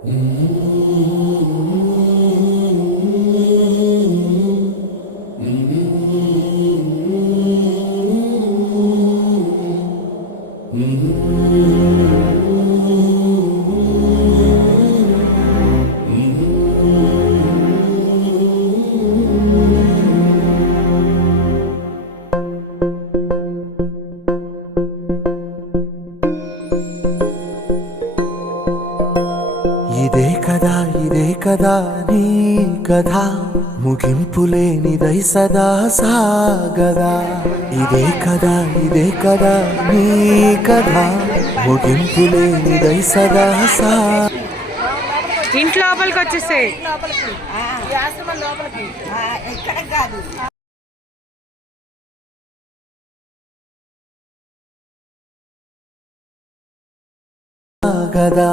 ఇదే కదా నీ కథ ముగింపులేనిదై సదా సాగదా. ఇదే కదా నీ కథ ముగింపులేనిదై సదా సా. ఇంటి లోపలికి వచ్చేసే గదా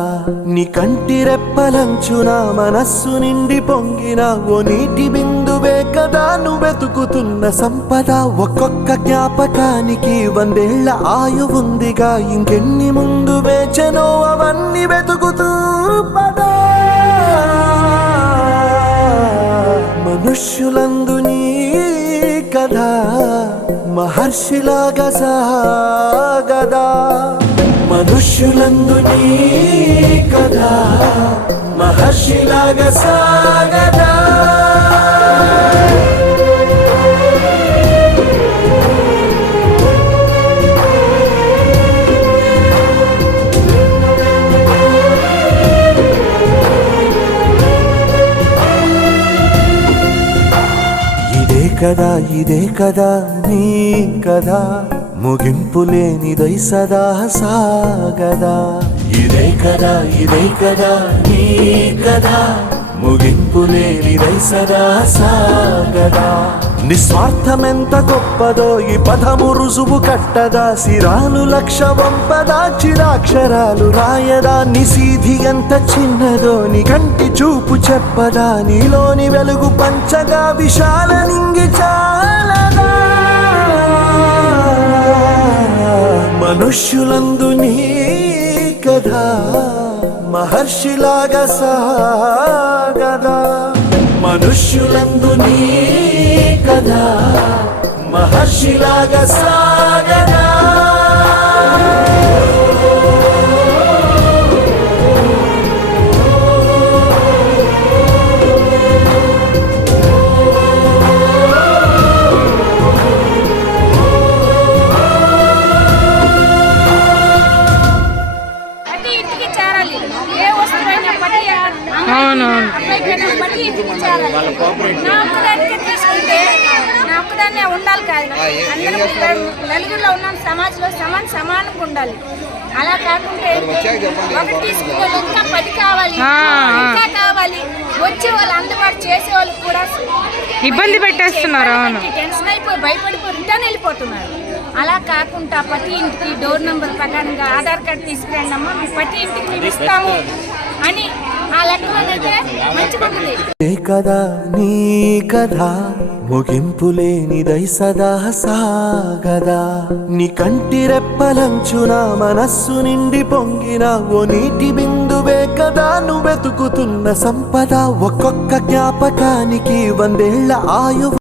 నీ కంటి రెప్పలంచున మనస్సు నిండి పొంగిన ఓ నీటి బిందువే కదా నువ్వెతుకుతున్న సంపద. ఒక్కొక్క జ్ఞాపకానికి 100 ఏళ్ల ఆయువుందిగా, ఇంకెన్ని ముందు వేచనో అవన్నీ వెతుకుతూ పదా. మనుష్యులందు నీ కథ మహర్షిలాగా సాగదా. మనుష్యులందు నీ కథ మహర్షిలాగా సాగదా. ఇదే కదా నీ కథ ముగింపులేనిదై సదా సాగదా. ఇదే కదా నీ కథ ముగింపులేనిదై సదా సాగదా. నిస్వార్థమెంత గొప్పదో ఈ పదము రుజువు కట్టదా. సిరాలు 1,00,000 వంపదా, చిరాక్షరాలు రాయదా. నిశీధి ఎంత చిన్నదో నీ కంటి చూపు చెప్పదా. నీలోని వెలుగు పంచగా విశాల నింగి చాలదా. మనుష్యులందు నీ కథ మహర్షిలాగా సాగదా. మనుష్యులందు నీ కథ మహర్షిలాగా సాగదా. ఒక్కదాన్నే ఉండాలి కాదు, అందరూ నలుగురిలో ఉన్న సమాజంలో సమానంగా ఉండాలి. అలా కాకుండా ఒకటి తీసుకుంటే ఇంకా 10 కావాలి, ఇంకా కావాలి. వచ్చే వాళ్ళు అందుబాటు చేసే వాళ్ళు కూడా ఇబ్బంది పెట్టేస్తున్నారు. టెన్షన్ అయిపోయి భయపడిపోయి రిటర్న్ వెళ్ళిపోతున్నారు. అలా కాకుండా ప్రతి ఇంటికి డోర్ నెంబర్ ప్రకారంగా ఆధార్ కార్డు తీసుకురండి అమ్మా, మీ ప్రతి ఇంటికి మేము ఇస్తాము అని ఆ లెక్కలోనైతే మంచిగుంటుంది. కదా నీ కథ ముగింపులేనిదై సదా సాగదా. నీ కంటి రెప్పలంచున మనస్సు నిండి పొంగిన ఓ నీటి బిందువే కదా నువ్వెతుకుతున్న సంపద. ఒక్కొక్క జ్ఞాపకానికి 100 ఏళ్ల ఆయువు.